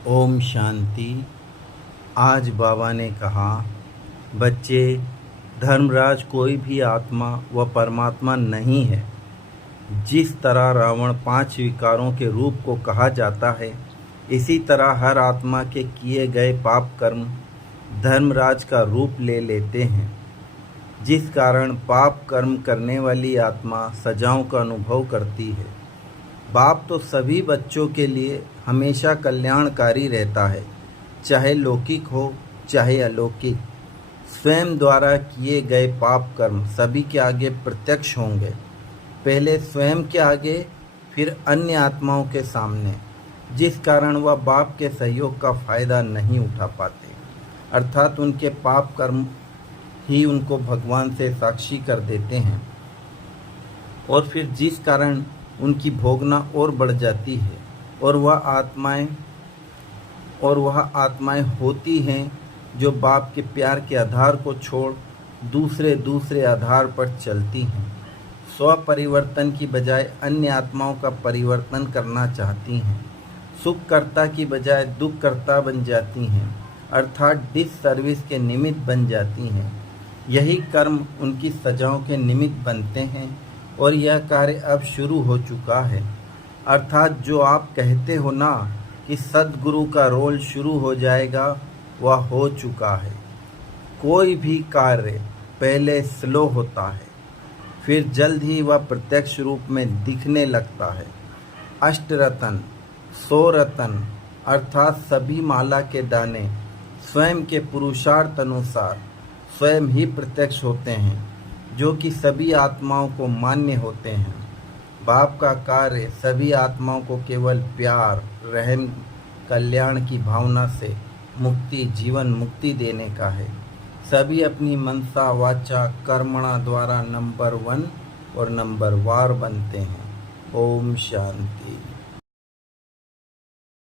ओम शांति। आज बाबा ने कहा, बच्चे, धर्मराज कोई भी आत्मा व परमात्मा नहीं है। जिस तरह रावण 5 विकारों के रूप को कहा जाता है, इसी तरह हर आत्मा के किए गए पाप कर्म धर्मराज का रूप ले लेते हैं, जिस कारण पाप कर्म करने वाली आत्मा सजाओं का अनुभव करती है। बाप तो सभी बच्चों के लिए हमेशा कल्याणकारी रहता है, चाहे लौकिक हो चाहे अलौकिक। स्वयं द्वारा किए गए पाप कर्म सभी के आगे प्रत्यक्ष होंगे, पहले स्वयं के आगे, फिर अन्य आत्माओं के सामने, जिस कारण वह बाप के सहयोग का फायदा नहीं उठा पाते। अर्थात उनके पाप कर्म ही उनको भगवान से साक्षी कर देते हैं, और फिर जिस कारण उनकी भोगना और बढ़ जाती है, और वह आत्माएं होती हैं जो बाप के प्यार के आधार को छोड़ दूसरे आधार पर चलती हैं। स्व परिवर्तन की बजाय अन्य आत्माओं का परिवर्तन करना चाहती हैं, सुखकर्ता की बजाय दुखकर्ता बन जाती हैं, अर्थात डिससर्विस के निमित्त बन जाती हैं। यही कर्म उनकी सजाओं के निमित्त बनते हैं, और यह कार्य अब शुरू हो चुका है। अर्थात जो आप कहते हो ना कि सद्गुरु का रोल शुरू हो जाएगा, वह हो चुका है। कोई भी कार्य पहले स्लो होता है, फिर जल्द ही वह प्रत्यक्ष रूप में दिखने लगता है। अष्टरत्न, 100 रत्न अर्थात सभी माला के दाने स्वयं के पुरुषार्थ अनुसार स्वयं ही प्रत्यक्ष होते हैं, जो कि सभी आत्माओं को मान्य होते हैं। बाप का कार्य सभी आत्माओं को केवल प्यार, रहम, कल्याण की भावना से मुक्ति, जीवन मुक्ति देने का है। सभी अपनी मनसा, वाचा, कर्मणा द्वारा नंबर 1 और नंबर वार बनते हैं। ओम शांति।